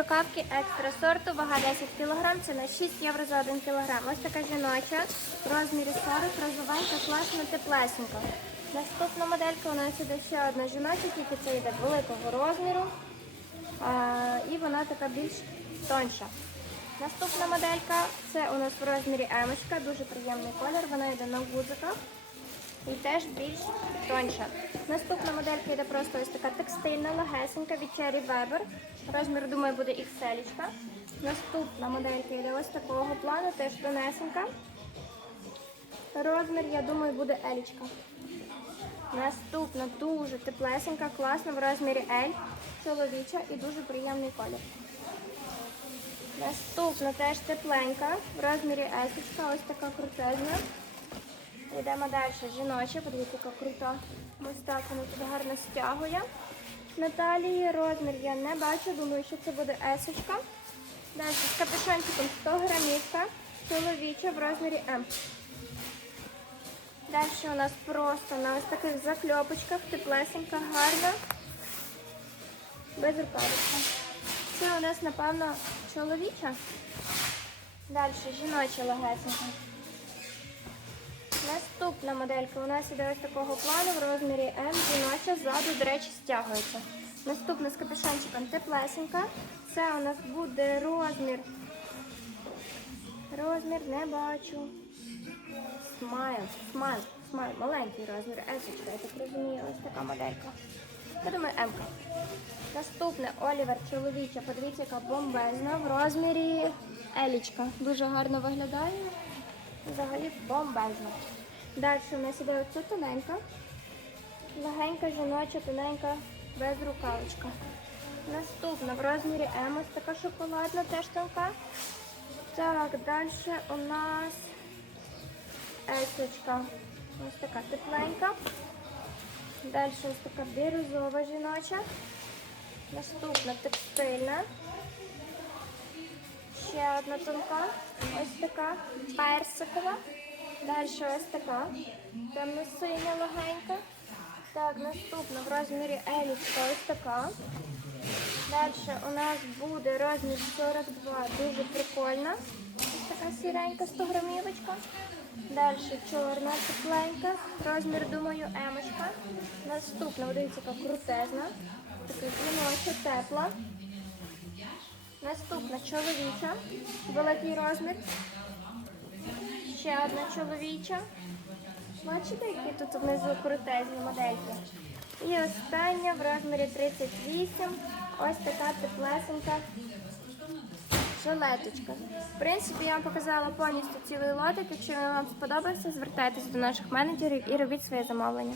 Рукавки екстра сорту, вага 10 кг, ціна 6 євро за 1 кг. Ось така жіноча, в розмірі 40, розовенька, класна, теплесенька. Наступна моделька у нас іде ще одна жіноча, тільки це йде великого розміру. А, і вона така більш тонша. Наступна моделька це у нас в розмірі емочка, дуже приємний колір, вона йде на гудзиках і теж більш тонша. Наступна моделька йде просто ось така текстильна, легесенька від Cherry Weber. Розмір, думаю, буде XL. Наступна моделька йде ось такого плану, теж тонесенька. Розмір, я думаю, буде Елічка. Наступна дуже теплесенька, класна в розмірі L, чоловіча і дуже приємний колір. Наступна теж тепленька, в розмірі S, ось така крутезна. Йдемо далі. Жіноча, подивіться, яка крута. Ось так вона тут гарно стягує. На талії розмір я не бачу, думаю, що це буде есочка. Далі з капюшончиком 100 грамівка, чоловіча в розмірі М. Далі у нас просто на ось таких закльопочках, теплесенька, гарна, без рукавичка. Це у нас, напевно, чоловіча. Далі жіноча легесенька. Наступна моделька у нас іде ось такого плану в розмірі М, жіноча, ззаду, до речі, стягується. Наступна з капюшончиком теплесенька. Це у нас буде розмір. Розмір не бачу. Смайл, смайл, смайл, маленький розмір, есочка, я так розумію, ось така моделька. Я думаю, М. Наступне Олівер чоловіча, подивіться, яка бомбезна в розмірі Елічка. Дуже гарно виглядає. Взагалі бомбезно. Далі у нас іде оця тоненька, легенька жіноча, тоненька, без рукавичка. Наступна в розмірі М, така шоколадна, теж тонка. Так, далі у нас есочка. Ось така тепленька. Далі ось така бірюзова жіноча. Наступна текстильна. Одна тонка, ось така персикова. Далі ось така темно-синя легенька. Так, наступна в розмірі елічка ось така. Далі у нас буде розмір 42, дуже прикольна. Ось така сіренька 100 грамівочка. Далі чорна тепленька, розмір, думаю, емочка. Наступна, дивіться, яка крутезна. Така жіноча, тепла. Наступна чоловіча, великий розмір. Ще одна чоловіча. Бачите, які тут внизу крутезні модельки. І остання в розмірі 38. Ось така теплесенька жилеточка. В принципі, я вам показала повністю цілий лотик. Якщо він вам сподобався, звертайтеся до наших менеджерів і робіть своє замовлення.